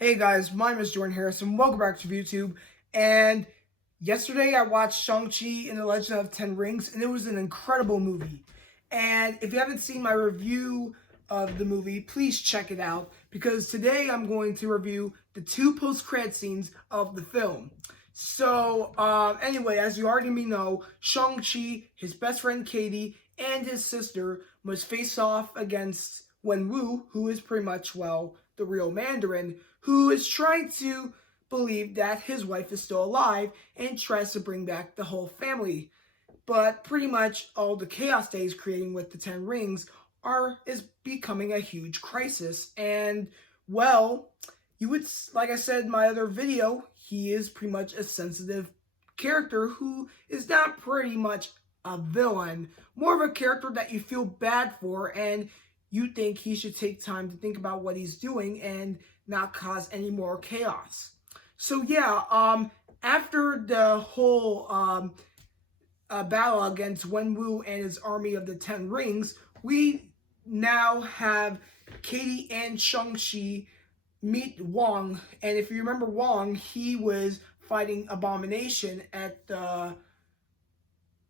Hey guys, my name is Jordan Harrison. Welcome back to YouTube. And yesterday I watched Shang-Chi and the Legend of Ten Rings, and it was an incredible movie. And if you haven't seen my review of the movie, please check it out because today I'm going to review the two post-credit scenes of the film. So, anyway, as you already know, Shang-Chi, his best friend Katie, and his sister must face off against Wenwu, who is pretty much, well, the real Mandarin, who is trying to believe that his wife is still alive and tries to bring back the whole family. But pretty much all the chaos that he's creating with the Ten Rings is becoming a huge crisis. And, well, you would, like I said in my other video, he is pretty much a sensitive character who is not pretty much a villain, more of a character that you feel bad for, and you think he should take time to think about what he's doing and not cause any more chaos. So yeah, after the whole battle against Wenwu and his army of the Ten Rings, we now have Katie and Shang-Chi meet Wong. And if you remember Wong, he was fighting Abomination at the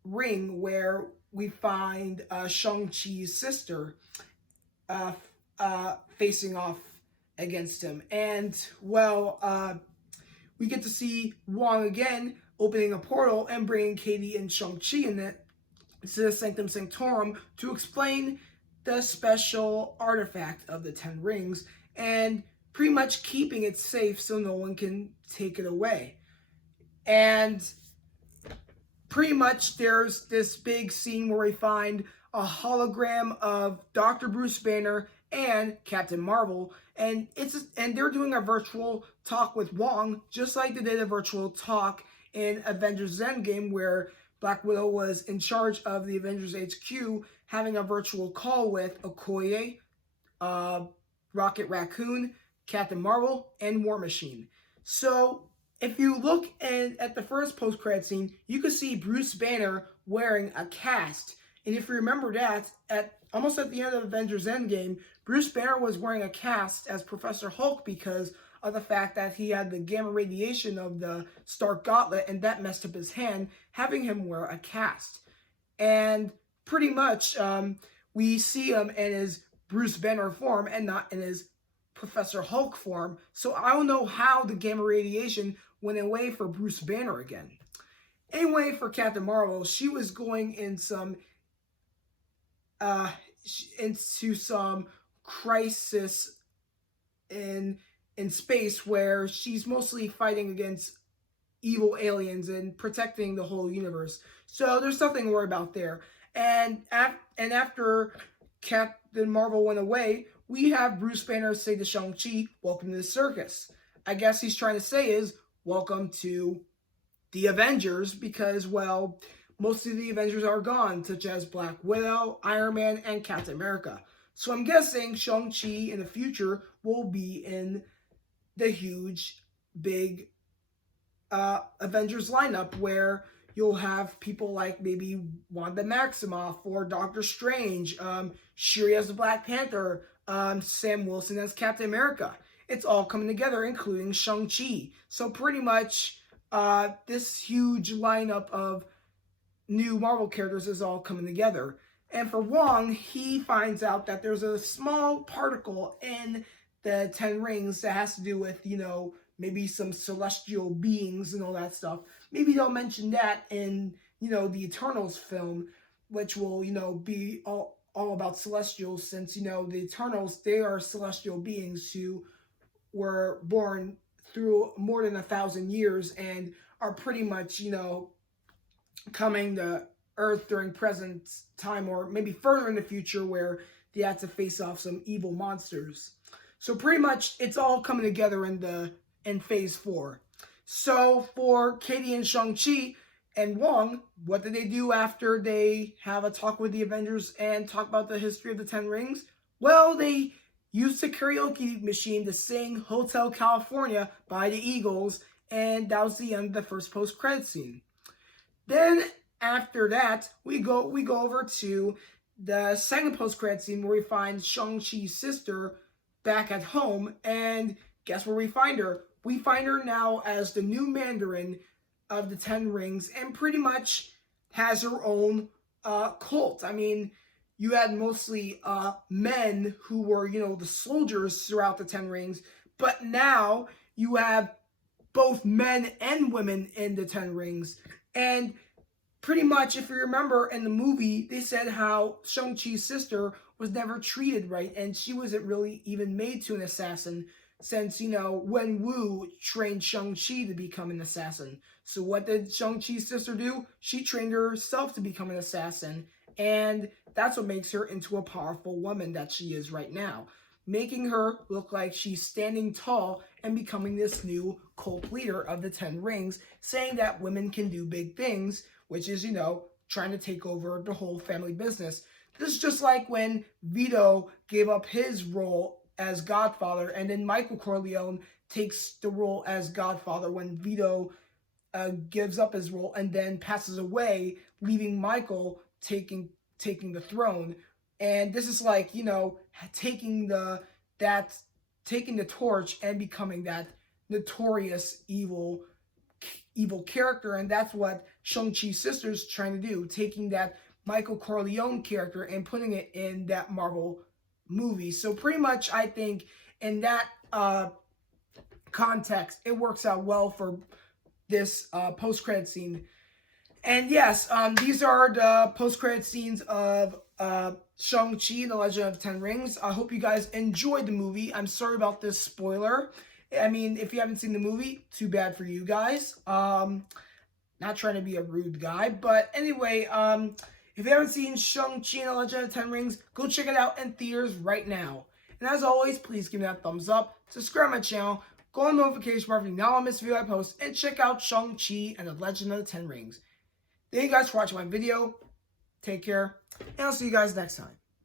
ring where we find Shang-Chi's sister facing off against him. And, well, we get to see Wong again opening a portal and bringing Katie and Shang-Chi in it to the Sanctum Sanctorum to explain the special artifact of the Ten Rings and pretty much keeping it safe so no one can take it away. And pretty much there's this big scene where we find a hologram of Dr. Bruce Banner and Captain Marvel, and they're doing a virtual talk with Wong, just like they did a virtual talk in Avengers Endgame, where Black Widow was in charge of the Avengers HQ, having a virtual call with Okoye, Rocket Raccoon, Captain Marvel, and War Machine. So if you look at the first post-credit scene, you can see Bruce Banner wearing a cast. And if you remember that, almost at the end of Avengers Endgame, Bruce Banner was wearing a cast as Professor Hulk because of the fact that he had the gamma radiation of the Stark Gauntlet, and that messed up his hand, having him wear a cast. And pretty much, we see him in his Bruce Banner form and not in his Professor Hulk form. So I don't know how the gamma radiation went away for Bruce Banner again. Anyway, for Captain Marvel, she was going into some crisis in space where she's mostly fighting against evil aliens and protecting the whole universe. So there's nothing to worry about there. And after Captain Marvel went away, we have Bruce Banner say to Shang-Chi, "Welcome to the circus." I guess he's trying to say is, welcome to the Avengers, because, well, most of the Avengers are gone, such as Black Widow, Iron Man, and Captain America. So I'm guessing Shang-Chi in the future will be in the huge, big Avengers lineup where you'll have people like maybe Wanda Maximoff or Doctor Strange, Shuri as the Black Panther, Sam Wilson as Captain America. It's all coming together, including Shang-Chi. So pretty much this huge lineup of new Marvel characters is all coming together. And for Wong, he finds out that there's a small particle in the Ten Rings that has to do with, maybe some celestial beings and all that stuff. Maybe they'll mention that in, the Eternals film, which will, be all about celestials, since, the Eternals, they are celestial beings who were born through more than 1,000 years and are pretty much, coming to Earth during present time, or maybe further in the future, where they had to face off some evil monsters. So pretty much it's all coming together in phase 4. So for Katie and Shang-Chi and Wong, what did they do after they have a talk with the Avengers and talk about the history of the Ten Rings? Well, they used the karaoke machine to sing Hotel California by the Eagles, and that was the end of the first post-credit scene. Then after that, we go over to the second post-credit scene where we find Shang-Chi's sister back at home and guess where we find her? We find her now as the new Mandarin of the Ten Rings, and pretty much has her own cult. I mean, you had mostly men who were, the soldiers throughout the Ten Rings, but now you have both men and women in the Ten Rings. And pretty much, if you remember in the movie, they said how Shang-Chi's sister was never treated right, and she wasn't really even made to an assassin since, Wen Wu trained Shang-Chi to become an assassin. So what did Shang-Chi's sister do? She trained herself to become an assassin, and that's what makes her into a powerful woman that she is right now, making her look like she's standing tall and becoming this new cult leader of the Ten Rings, saying that women can do big things, which is, trying to take over the whole family business. This is just like when Vito gave up his role as Godfather, and then Michael Corleone takes the role as Godfather when Vito gives up his role and then passes away, leaving Michael taking the throne. And this is like, taking the torch and becoming that notorious evil character. And that's what Shang-Chi's sister's trying to do, taking that Michael Corleone character and putting it in that Marvel movie. So pretty much, I think in that context, it works out well for this post-credit scene. And yes, these are the post-credit scenes of Shang-Chi, The Legend of the Ten Rings. I hope you guys enjoyed the movie. I'm sorry about this spoiler. I mean, if you haven't seen the movie, too bad for you guys. Not trying to be a rude guy, but anyway, if you haven't seen Shang-Chi and The Legend of the Ten Rings, go check it out in theaters right now. And as always, please give me that thumbs up, subscribe to my channel, go on notification bar if you now miss a video I post, and check out Shang-Chi and The Legend of the Ten Rings. Thank you guys for watching my video. Take care, and I'll see you guys next time.